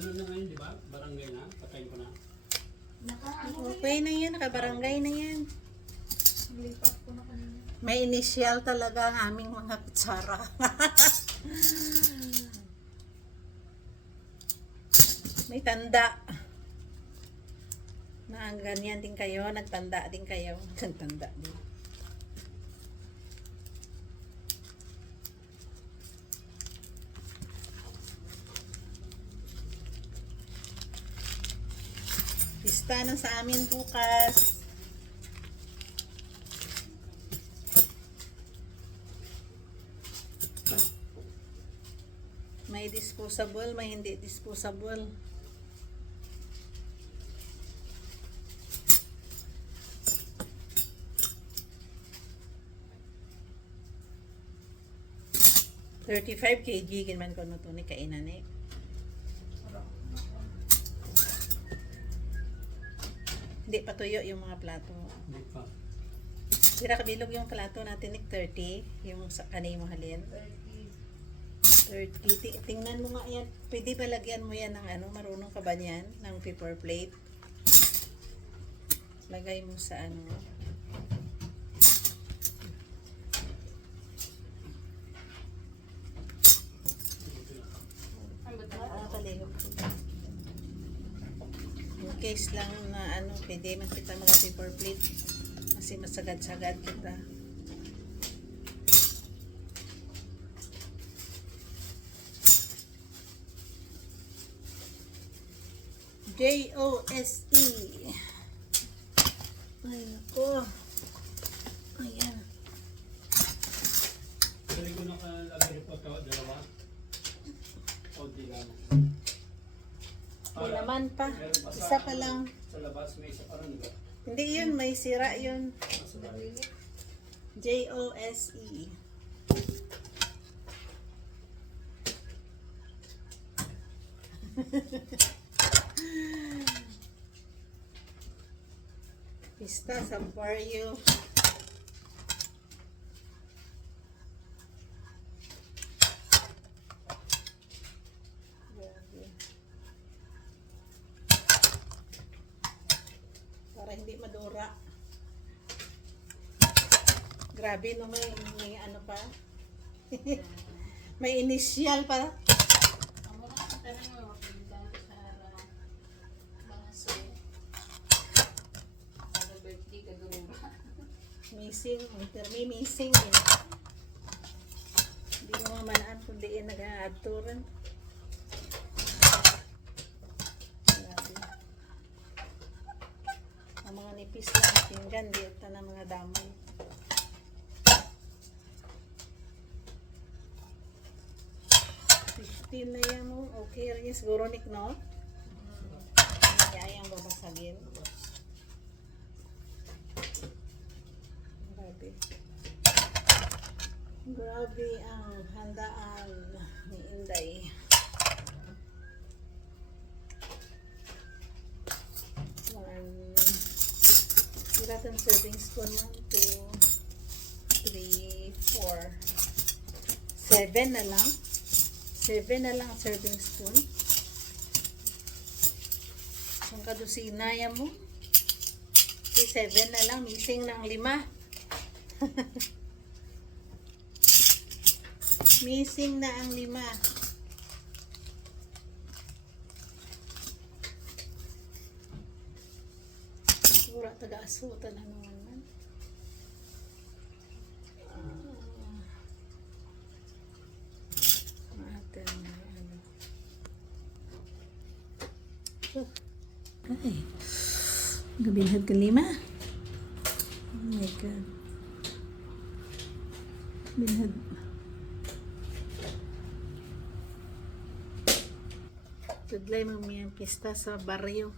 Ano na ngayon, di ba? Barangay na, patayin ko na. Okay na yan, nakabarangay na yan. Lipat ko na kanina. May initial talaga ang aming mga kutsara. May tanda. Na ganyan din kayo, nagtanda din kayo. Nagtanda din. Pista na sa amin bukas. May disposable, may hindi disposable. $35 kg kinman ko no to ni kainan eh. Hindi pa tuyo yung mga plato. Hindi pa. Sira kabilog yung plato natin ni 30, yung sa kanay mo halin. 30. Tingnan mo nga yan. Pwede ba lagyan mo yan ng ano, marunong ka ba niyan? Ng paper plate. Lagay mo sa ano. Kalihog. In case lang na ano, pwede man kita mga paper plate. Kasi masagad-sagad kita. J-O-S-E. Ay, nako. Ayan. Dali ko na kalagay po ito, dalawa. O di lang. Di naman pa. Meron pa Isa pa lang. Sa labas, may isa pa rin, di ba? Hindi yun, may sira yun. Nasa bahay. J-O-S-E. Pista sa barrio. Grabe. Para hindi madura. Grabe no, may ano pa. May initial pa. Amo na ang tanong mo, pindan sa mga so. Ano birthday ka duro ba? Missing, may missing eh. Hindi mo mamanaan kung diin nag-add to rin. Grabe. Ang mga nipis lang pinggan, di ito na mga damay. Na yan mo, okay rin siguro Nick, no? Kaya yung babasagin. Grabe. Grabe ang handaan ni Inday. Siratan serving spoon 1, 2, 3, 4. 7 na lang. 7 na lang serving spoon. Ang kadusina yan mo. Okay, 7 na lang. Missing ng 5. Missing na ang 5. Siguro taga-asutan na naman man. Ay, gabilhad ka 5. Oh my God. Bilhad. Tudlay mo may pista sa baryo.